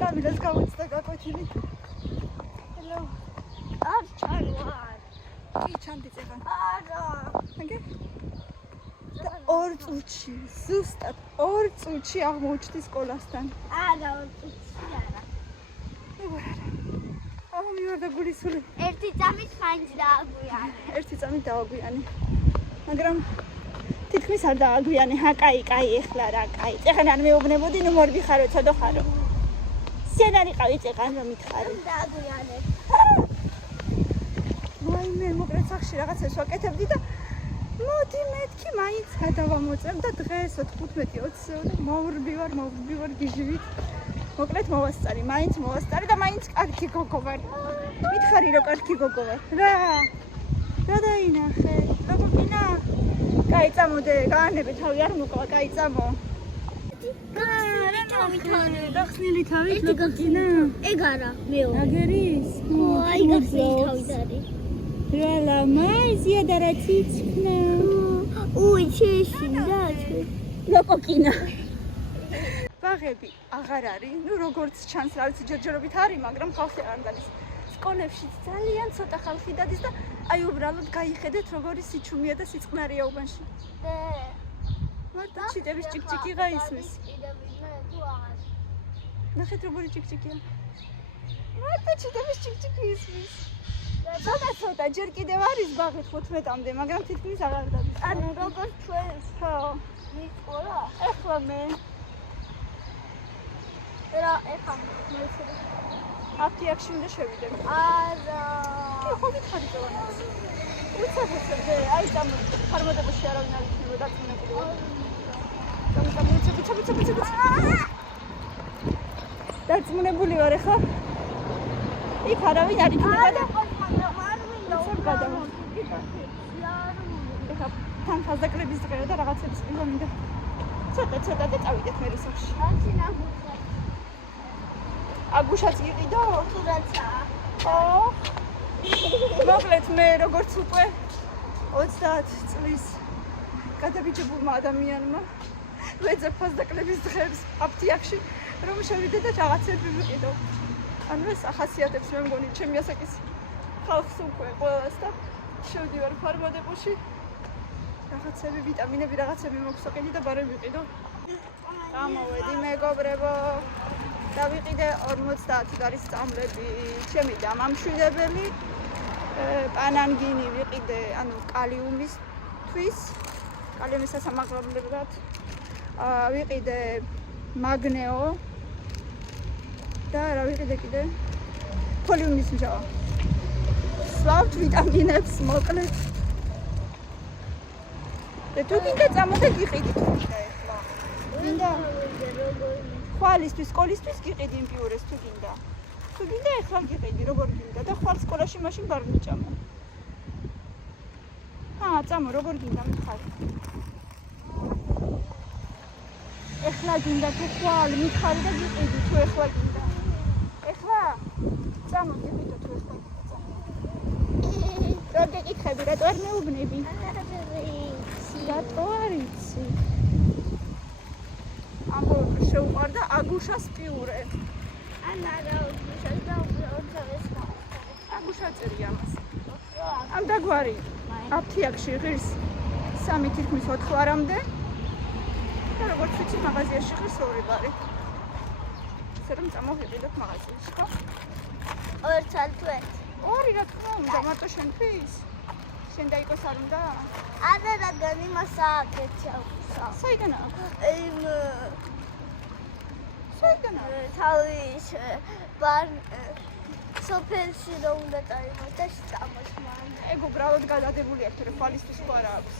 კამილას გავუწდა გაკვეთილი. Hello. არ ჩანვარ. კი ჩანდი წეგან. არა. აგე? და 2 წუთში, ზუსტად 2 წუთში აღმოჩნდი სკოლასთან. არა, 2 წუთში არა. აბა მივარ და გულისული. ერთი წამით მაინც დააგვიანე. ერთი წამით დავაგვიანე. მაგრამ თითქმის არ დავაგვიანე. კაი, ეხლა რა, კაი. წეგან არ მეუბნებოდი, ნუ მორბი ხარო, ცოდო ხარო. სენ არ იყავი წეგან რომ მითხარი. დააგვიანე. მე მოკლედ სახში რაღაცას ვაკეთებდი და მოდი მეთქი მაინც გადავამოწევ და დღეს 15-20 მოვრბივარ გიჟივით. მოკლედ მოვასწარი, მაინც მოვასწარი და მაინც კარგი გოგო ვარ. მითხარი რომ კარგი გოგო ვარ. რა დაინახე? როგორ გინა? კაი წამოდე, გაანებე თავი არ მოკლა, კაი წამო. გახსნილი თავით როგორ გინა? ეგ არა, მეო. აგერის? აი გახსნილი თავით არის. Rala, mai zia da ratichna. Ui, შეშინდა. ლოკოკინა. ბაღები აღარ არის. ნუ როგორც ჩანს, რა ვიცი, ჯერჯერობით არის, მაგრამ ხალხი არ არის. სკოლებში ძალიან ცოტა ხალხი დადის და აი უბრალოდ გაიხედეთ როგორი სიჩუმეა და სიწყნარია უბანში. მარტო ჩიტების ჭიკჭიკი გაისმის. ნახეთ როგორი ჭიკჭიკია. მარტო ჩიტების ჭიკჭიკი ისმის. ცოტა ჯერ კიდევ არის ბაღი 15-მდე, მაგრამ თითქმის აღარ დადის. ანუ როგორც ჩვენ ხო. მიყოლა? ეხლა მე რა ეხლა მეცედა. აფთიაქში უნდა შევიდე. არა. კი, ხო გითხარი წევანაც. უცებოზე, აი წამოდი. ფარმოდებაში არავინ არ იქნება დაწუნებული. წამოდი. დაწუნებული ვარ ეხლა. იქ არავინ არ იქნება და თან ხაზდაკლების დღეა და რაღაცების ყილა მინდა. ცოტა და წავიდეთ მე რისახში. აგუშაც იყიდო? თურაცა. ხო. მოკლედ მე როგორც უკვე 30 წლის გადაბიჯებულმა ადამიანმა ვეძებ ხაზდაკლების დღეებს აფთიაქში რომ შევიდე და რაღაცები ვიყიდო. ანუ ეს ახასიათებს მე მგონი ჩემი ასაკის ხალხს უკვე ყველას და შევდივარ ფარმოდებაში. რაღაცები ვიტამინები რაღაცები მოგსაყიდი და ბარემ ვიყიდო. გამოვედი მეგობრებო. და ვიყიდე 50 დარის წამლები, ჩემი დამამშვიდებელი, პანანგინი ვიყიდე, ანუ კალიუმისთვის, კალიუმის სასამაღლებად. ვიყიდე მაგნეო და რა ვიყიდე კიდე? ფოლიუმის მჟავა. სვავთ ვიტამინებს მოკლედ. და თუ გინდა წამოდე გიყიდით მინდა ეხლა. მინდა ხვალისთვის, სკოლისთვის გიყიდი იმ პიურეს თუ გინდა. თუ გინდა ეხლა გიყიდი, როგორ გინდა და ხვალ სკოლაში მაშინ ბარ მიჭამო. წამო, როგორ გინდა მითხარი. ეხლა გინდა თუ ხვალ მითხარი და გიყიდი თუ ეხლა გინდა. ეხლა წამო გიყიდო თუ ეხლა გინდა. რა გეკითხები, რატო არ მეუბნები? რატო არ იცი? ამბობ შეუყვარდა აგუშას პიურე. არა, უშავს და უცავეს ხარ. აგუშა წერია მას. ამ დაგვარი აფთიაქში ღირს 3 თითქმის 4 ლარამდე. და როგორც ვიცი, მაღაზიაში ღირს 2 ლარი. ისე რომ წამოვიყიდოთ მაღაზიაში, ხო? 2 ცალთვეთ. 2 რა თქმა უნდა, მარტო შენთვის. შენ დაიკოს არ უნდა? არა, რადგან იმასა გეჩავსა. საიდანაა? საიდანაა? თავის ბარ სოფელში რომ უნდა წაიღოს და შტამოს მან. ეგ უბრალოდ გადადებული აქვს, რომ ხვალისთვის ხო არა აქვს.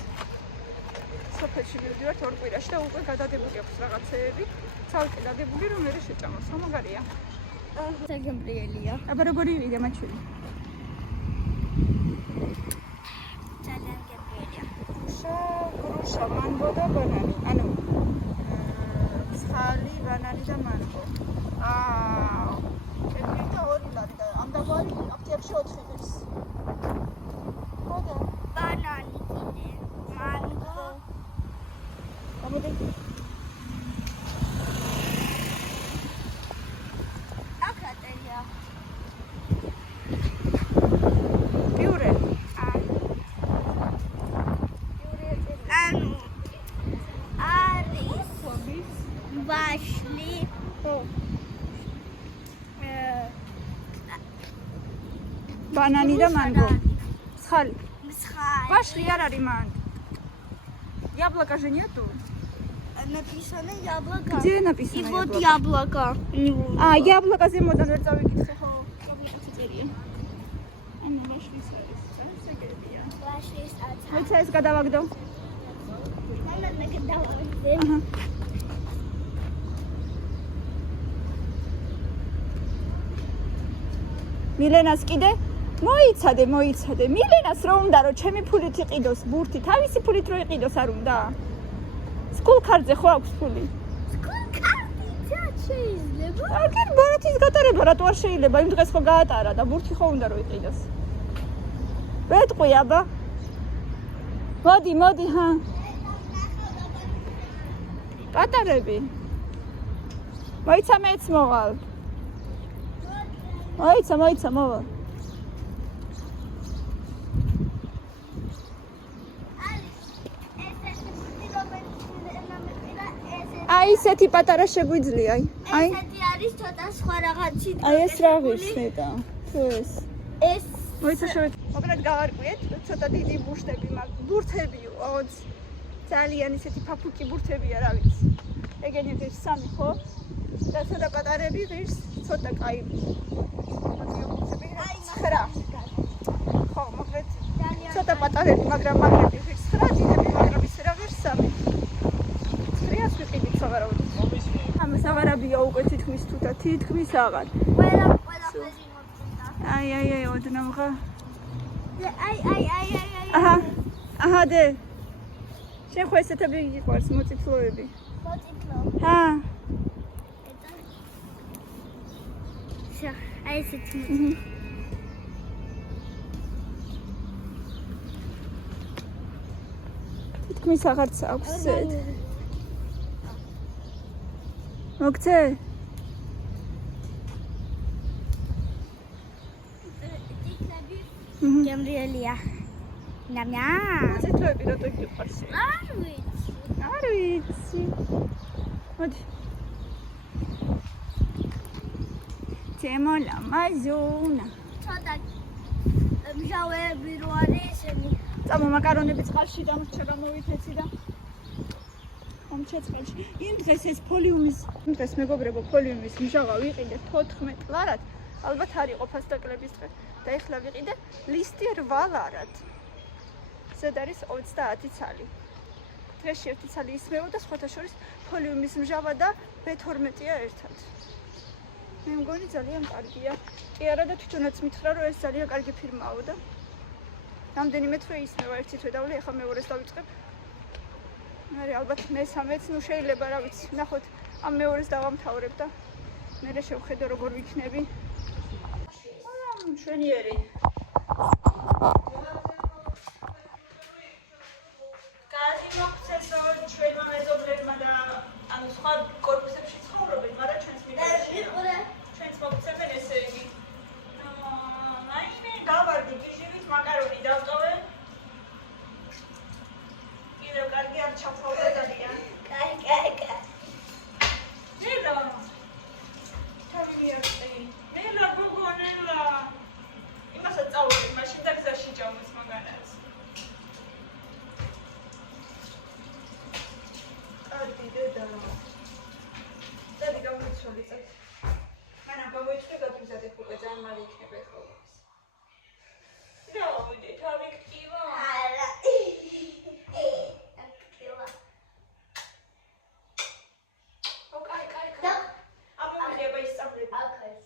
სოფელში მივდივართ 2 კვირაში და უკვე გადადებული აქვს რაღაცეები. ცალკე დადებული რომ მე შეჭამოს, ხო მაგარია? საგემბრიელია. აბა როგორი ვიდა მაჩვილი? ძალიან გემბრიელია. გრუშა, მანგო და ბანანი. ანუ ცხალი, ბანანი და მანგო. ერთი და 2 ლარი და ამ დაგვარი აფთიაქში 4 ღირს. ხოდა ბანანი კიდე, მანგო. გამოდი. ვაშლი, ხო. ბანანი და მანგო. ცხალი. მსხალი. Пошли, არ არის მან. Яблоко же нету. Написано яблоко. Где написано И вот яблоко? яблоко. А, яблоко ზემოდან ვერ წავიკითხე ხო? яблоко წერია. ანუ ვაშლის არის. საგებია. ვაშლის არის. მოიცა ეს გადავაგდო. მამად ნაკდავდი. აჰა. მილენას კიდე მოიცადე. მილენას რო უნდა რომ ჩემი ფულით იყიდოს ბურთი, თავისი ფულით რო იყიდოს არ უნდა? სკულ ქარდზე ხო აქვს ფული? სკულ კარტით შეიძლება? აგერ ბარათის გატარება რატო არ შეიძლება? იმ დღეს ხო გაატარა და ბურთი ხო უნდა რომ იყიდოს. ვეტყვი აბა. მოდი, ჰა. პატარები. მოიცა მეც მოვალ. მოიცა მოვალ. აი ესეთი პატარა შეგვიძლია, აი. ესეთი არის ცოტა სხვა რაღაცით. აი ეს რა ვიცნეტა? თუ ეს. ეს მოიცა შევეთ. მოკლედ გავარკვიეთ, ცოტა დიდი ბურთები მაქვს. ბურთებიო, აუც. ძალიან ისეთი ფაფუკი ბურთებია, რა ვიცი. ეგენი ღირს 3 ხო? და ცოტა პატარები ღირს ცოტა კაი. ბურთები 9. ხო, მოკლედ ცოტა პატარები, მაგრამ მაგები ღირს 9, დიდები მაგრამ ისე რა ღირს 3. ტრიას ვიყიდით სავარაუდოდ. ამას აღარაბია უკვე თითქმის თუთა, თითქმის აღარ. ყველა ფლეში მოგწონდა. აი, ოდნავღა. აი. აჰა, დე. შენ ხო ესეთები იყვარს მოწიფლოები? მოწიფლო. ჰა. აი ესეთი. თითქმის აღარც აქვს ესეთ. მოგწე? გემრიელია. ნამია. მოწიფლოები რატო იყვარს? არ არ ვიცი. მოდი. ჩემო ლამაზონა. ცოტა მჟავეები რო არის ესენი. წამო მაკარონები წყალში დამრჩა გამოვიქეცი და მომჩა წყალში. იმ დღეს მეგობრებო ფოლიუმის მჟავა ვიყიდე 14 ლარად. ალბათ არ იყო ფასდაკლების დღე და ეხლა ვიყიდე ლისტი 8 ლარად. ზედ არის 30 ცალი. დღეში 1 ცალი ისმევოდა სხვათა შორის ფოლიუმის მჟავა და B12-ია ერთად. მე მგონი ძალიან კარგია. კი არა და თვითონაც მითხრა რომ ეს ძალიან კარგი ფირმაო და რამდენიმე თვე ისმევა ერთი თვე დავli, ახლა მეორეს დავიწყებ. მე ალბათ მესამეც, ნუ შეიძლება რა ვიცი, ნახოთ ამ მეორეს დავამთავრებ და მე შევხედო როგორ ვიქნები. მშვენიერი. კარგი მოხდეს ჩვენმა მეზობლებმა და ანუ სხვა კორპუსებში ცხოვრობენ, მაგრამ ჩვენს მინაშენში. ჩვენს მოგცემენ ესე იგი. მე გავარდი გიჟივით მაკარონი დავტოვე. კიდევ კარგი არ ჩაფავდა ძალიან. კარგი. ნელა. თავი მიაღწევი. ნელა გოგონელა. იმასაც წავედი, მაშინ და გზაში ჯამოს მაგანაც. კარგი დედა. გამოვიცვალე წად. მანამ გამოიწყე გაგიზადე უკვე ძალიან მალე იქნება ხოლმე. დავიდე თავი ქტივა. არა. აქტივა. კაი. აბა მიღება ის წამლები. აკაც.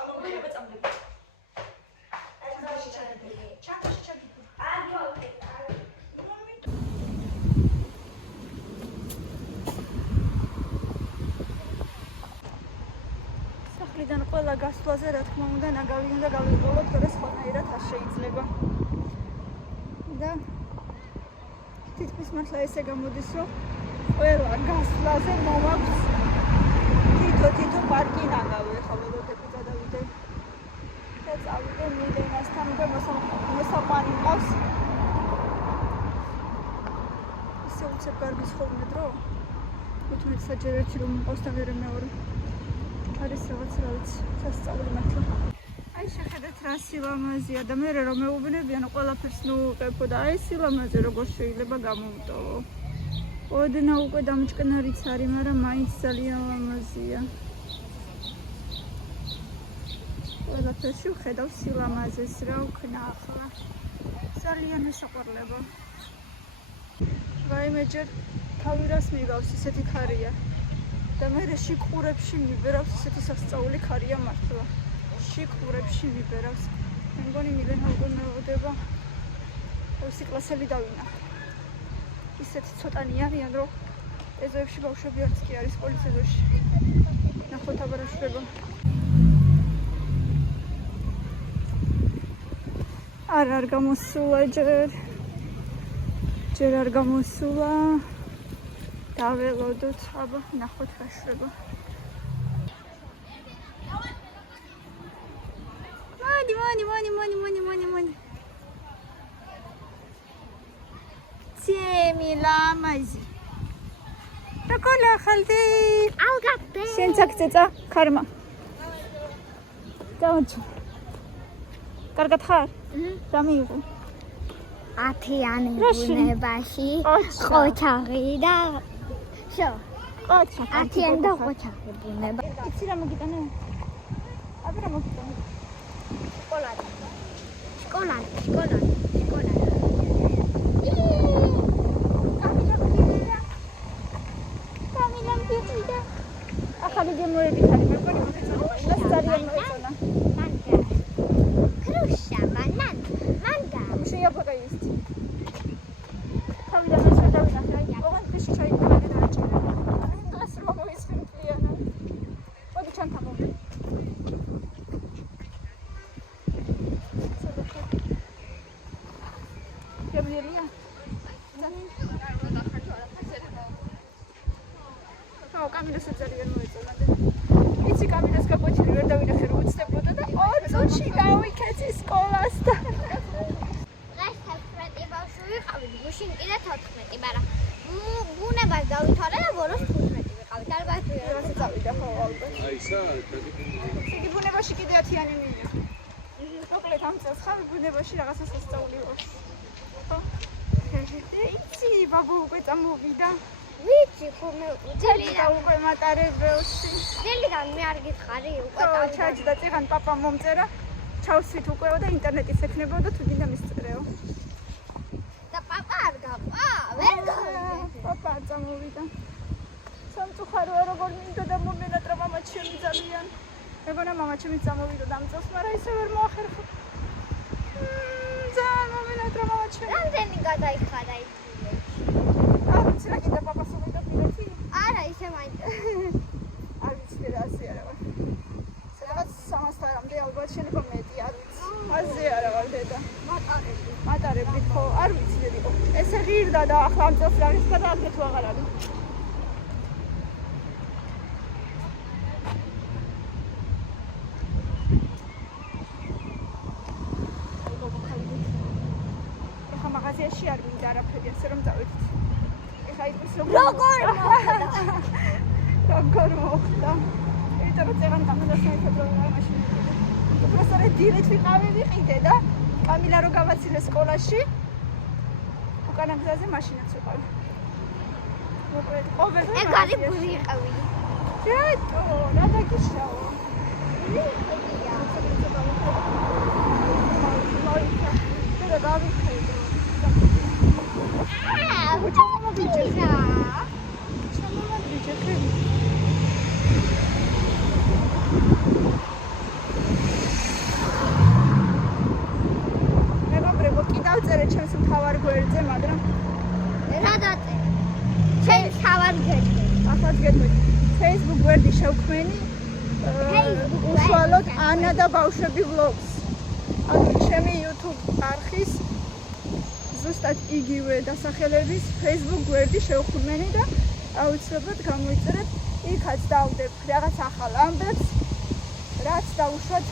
აბა მიღება წამლები. ჩაკში. სახლიდან ყველა გასვლაზე რა თქმა უნდა ნაგავი უნდა გავიყოლოთ, თორე სხვანაირად არ შეიძლება. და თითქმის მართლა ესე გამოდის, რომ ყველა გასვლაზე მომაქვს თითო პარკი ნაგავი. ახლა ველოდები გადავიდე და წავიდე მილენასთან უკვე მოსაყვანი მყავს. ისე უცებ გარბის ხოლმე დრო. 15 საჯერ ერთი რომ მყავს და მერე მეორე. არის რაღაც სასწაული მართლა. აი შეხედეთ რა სილამაზეა და მე რომ მეუბნებიან ყველაფერს ნუყებო და აი სილამაზე როგორ შეიძლება გამომტოვო. ოდნა უკვე დამჭკნარიც არის, მაგრამ მაინც ძალიან ლამაზია. ყველაფერში ვხედავ სილამაზეს რა ვქნა ახლა. ძალიან მეშოყარლება. რაიმე ჯერ თავირას მიგავს ისეთი ქარია და მე შიკურებში მიბერავს ისეთი სასწაული ქარია მართლა. შიკურებში მიბერავს. მე მგონი მილენა უკვე მეოდება სიკლასელი დავინახე. ისეთი ცოტანი არიან რომ ეზოებში ბავშვები არც კი არის სკოლის ეზოში. ნახოთ აბარაშდება. არ გამოსულა ჯერ არ გამოსულა. დაველოდოთ, აბა ნახოთ რა შრება. მოდი. ცემი ლამაზი. რაკოლა ხალდი? ალგაბე. შენ წაკწეწა ქარმა. დავაჭო. კარგად ხარ? რა მიიღო? 10-იანი ბუნებაში ყოჩაღი და შო. ყოჩა. 10-იანი და ყოჩაღი ბუნება. იცი რა მოგიტანე? აბა რა მოგიტანე? შკოლად. ახალი გემოები ხარ, მე მგონი მოგეწონა. იმას ძალიან მოეწონა. Крыша, банан, манго. Muszę jabłka jeść. Kamila, no co dawina? Owen też czaj kolegi na raczej. Teraz mogą jeść tym klientom. Podczanka mówię. Ja bym Kamila sobie ძალიან მოეწონა. იცი კამილას გაკვეთილი ვერ დავინახე რომ უცდებოდა და 2 წუთში გავიქეცი სკოლასთან. დღეს 11 ბავშვი ვიყავით, გუშინ კიდე 14, მაგრამ ბუნებას დავითვალე და ბოლოს 15 ვიყავით. ალბათ რასა წავიდა ხო ალბათ. აი სა, იგი ბუნებაში კიდე 10-იანი მიიღო. მოკლედ ამ წელს ხარ ბუნებაში რაღაცა სასწაული იყო. ხო? იცი ბაბუ უკვე წამოვიდა. ვიცი ხომ ძელი უკვე მატარებელში. ძელიდან მე არ გითხარი უკვე ჩაჯდა წეგან პაპა მომწერა. ჩავსვით უკვე და ინტერნეტის ექნებოდა და თუ გინდა მისწერეო. და პაპა არ გაყვა, ვერ გავიგე. პაპა წამოვიდა. სამწუხაროა როგორ მინდოდა და მომენატრა მამაჩემი ძალიან. მეგონა მამაჩემი წამოვიდა და ამ წელს, მაგრამ ისე ვერ მოახერხა. ძალიან მომენატრა მამაჩემი. რამდენი გადაიხარა ის? ვიცი რა კიდე პაპას უბიდა ბილეთი? არა, ისე მაინც. არ ვიცი რა ასე არა ვარ. სადღაც 300-მდე ალბათ შეიძლება მეტი არ ვიცი. აზე არა ვარ დედა. მატარებლით ხო? არ ვიცი ვერ იყო. ესე ღირდა და ახლა ამ წელს რა ის და აქ თუ აღარ არის. ეხა მაღაზიაში არ მინდა არაფერი, ასე რომ წავედით. როგორ მოხდა? იმიტომ რომ წეგან კამილას საერთოდ რომ არ მაშინ. უბრალოდ დილით ვიყიდე და კამილა რო გავაცილე სკოლაში. უკანა გზაზე მაშინაც ვიყავი. მოკლედ ყოველდღე ეგ არის ვიყავი. რატო? რა დაგიშაო? ვიყავია. და დავიხედე. ბიჭია. მეგობრებო, კი დავწერე ჩემს მთავარ გვერდზე, მაგრამ რა დაწერე? ჩემს თავად გეტყვი. ახლა გეტყვი. Facebook გვერდი შევქმენი. უშუალოდ ანა და ბავშვები vlogs. ანუ ჩემი YouTube არხის ზუსტად იგივე დასახელების Facebook გვერდი შევქმენი და აუცილებლად გამოიწერეთ. იქაც დავდებ რაღაც ახალ ამბებს, რაც დავუშვათ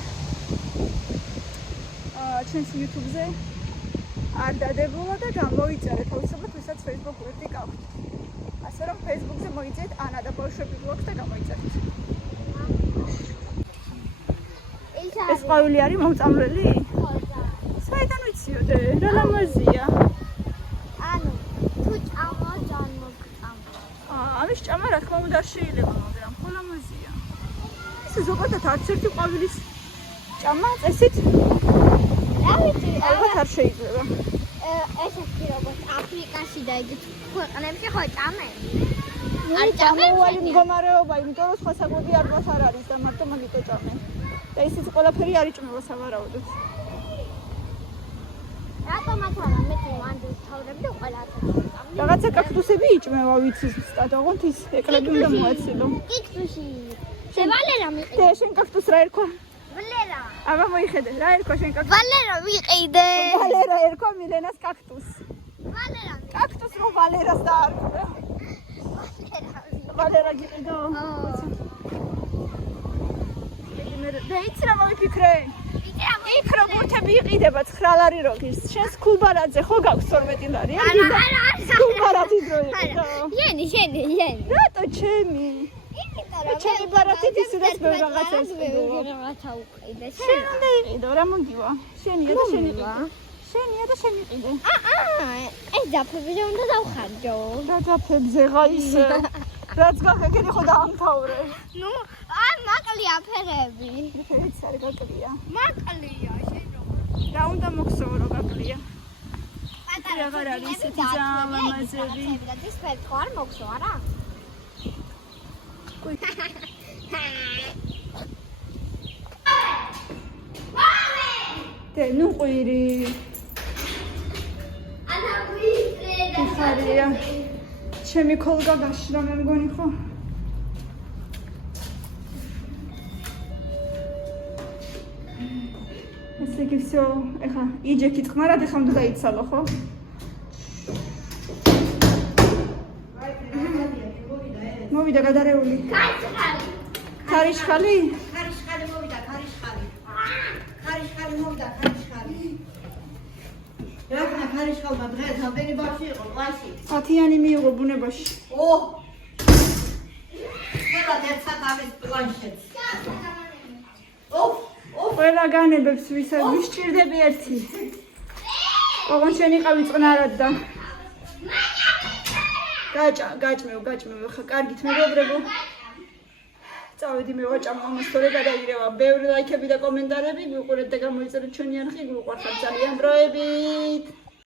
ჩვენს YouTube-ზე არ დადებულა და გამოიწერეთ აუცილებლად, ვისაც Facebook გვერდი გაქვთ. ასე რომ Facebook-ზე მოიძიეთ ანა და ბავშვები ბლოგს და გამოიწერეთ. ეს ყვავილი არის მომწამლელი? საიდან ვიციოდე? რა ლამაზია. ანუ თუ ჭამა ძალიან მოგწამლა. ამის ჭამა რა თქმა უნდა შეიძლება, მაგრამ ხო ლამაზია. ეს ზოგადად არც ერთი ყვავილის ჭამა წესით რა ვიცი, ალბათ არ შეიძლება. ესეთი როგორც აფრიკაში და იგი ქვეყნებში ხო ჭამები. არ ჭამოვალი მდგომარეობა, იმიტომ რომ სხვა საკვები არბას არ არის და მარტო მაგიტო ჭამე. და ისიც ყველაფერი არ იჭმება სავარაუდოდ. რატომაც არა მეტი მანდ თავრები და ყველა აწამე. რაღაცა კაქტუსები იჭმება, ვიცი ზუსტად, ოღონდ ის ეკლები უნდა მოაცილო. კაქტუსი. შევალერა მიყიდე. და შენ კაქტუს რა ერქვა? ვალერა. აბა მოიხედე, რა ერქვა შენ კაქტუს? ვალერა ვიყიდე. ვალერა ერქვა მილენას კაქტუს. ვალერა. კაქტუს რო ვალერას დაარქვა. ვალერა გიყიდო? და იცი რა მოვიფიქრე? იქ რო ბურთები იყიდება 9 ლარი როგის. შენს ქულბარაძე ხო გაქვს 12 ლარი? არა. ქულბარაძი დრო იყიდო. შენი. რატო ჩემი? იმიტომ რომ ჩემი ბარათით ისედაც მე რაღაცას ვიყიდო. რაღაცა უყიდე. შენ უნდა იყიდო, რა მოგივა? შენია და შენი იყიდე. შენია და შენი იყიდე. ეს დაფები რომ უნდა დავხარჯო. რა დაფებზე ღა ისე. რაც გაგეკენი ხო დაამთავრე. ნუ, მაკლია ფერები. ფერიც არის გაკლია. მაკლია, შენ რო. რა უნდა მოხსოვრო რო გაკლია? პატარა აღარ არის ისეთი ძალიან ლამაზები. და ის ფერი ხო არ მოხსო, არა? და ნუ ყვირი. ანა ვიწრე ხარია. ჩემი კოლგა გაშრა მე მგონი ხო? ესე იგი всё, ეხა იჯექი წყმარად ეხა უნდა დაიცალო ხო? მოვიდა გადარეული. ქარიშხალი? ქარიშხალი მოვიდა, ქარიშხალი. ქარიშხალი მოვიდა, ქარიშხალი. რა ქარიშხალმა დღეს ამდენი ბავშვი იყო კლასში. 10-იანი მიიღო ბუნებაში. ხელად ერთად ამის პლანშეტს. ყველა განებებს ვისჭირდები ერთი. ოღონდ შენ იყავი წყნარად და გაჭმევ, ხა კარგით მეგობრებო. წავედი მე ვაჭამ ამას თორე გადაირევა. ბევრი ლაიქები და კომენტარები, ვიყურეთ და გამოიწერეთ ჩვენი არხი, გვიყვარხართ ძალიან დროებით.